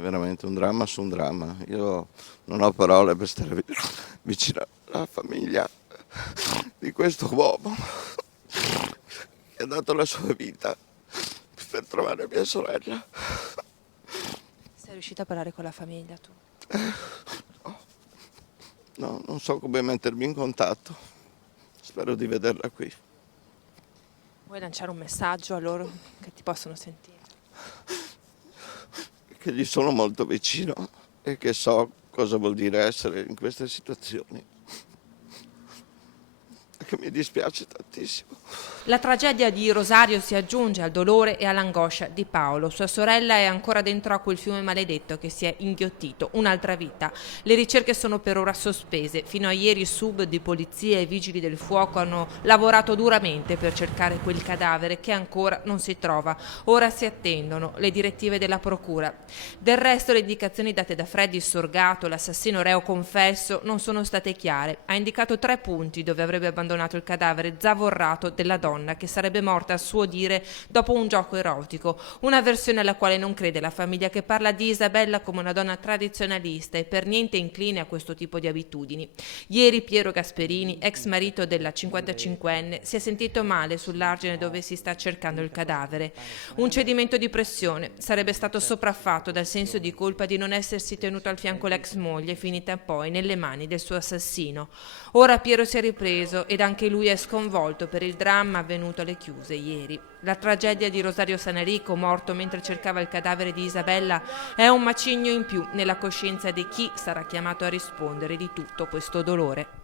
È veramente un dramma su un dramma. Io non ho parole per stare vicino alla famiglia di questo uomo che ha dato la sua vita per trovare mia sorella. Sei riuscita a parlare con la famiglia tu? No, non so come mettermi in contatto. Spero di vederla qui. Vuoi lanciare un messaggio a loro che ti possono sentire? Che gli sono molto vicino e che so cosa vuol dire essere in queste situazioni. E che mi dispiace tantissimo. La tragedia di Rosario si aggiunge al dolore e all'angoscia di Paolo. Sua sorella è ancora dentro a quel fiume maledetto che si è inghiottito. Un'altra vita. Le ricerche sono per ora sospese. Fino a ieri sub di polizia e vigili del fuoco hanno lavorato duramente per cercare quel cadavere che ancora non si trova. Ora si attendono le direttive della procura. Del resto le indicazioni date da Freddy Sorgato, l'assassino reo confesso, non sono state chiare. Ha indicato 3 punti dove avrebbe abbandonato il cadavere zavorrato della donna che sarebbe morta a suo dire dopo un gioco erotico, una versione alla quale non crede la famiglia, che parla di Isabella come una donna tradizionalista e per niente incline a questo tipo di abitudini. Ieri Piero Gasperini, ex marito della 55enne, si è sentito male sull'argine dove si sta cercando il cadavere. Un cedimento di pressione, sarebbe stato sopraffatto dal senso di colpa di non essersi tenuto al fianco l'ex moglie, finita poi nelle mani del suo assassino. Ora Piero si è ripreso ed anche lui è sconvolto per il dramma avvenuto alle chiuse ieri. La tragedia di Rosario Sanarico, morto mentre cercava il cadavere di Isabella, è un macigno in più nella coscienza di chi sarà chiamato a rispondere di tutto questo dolore.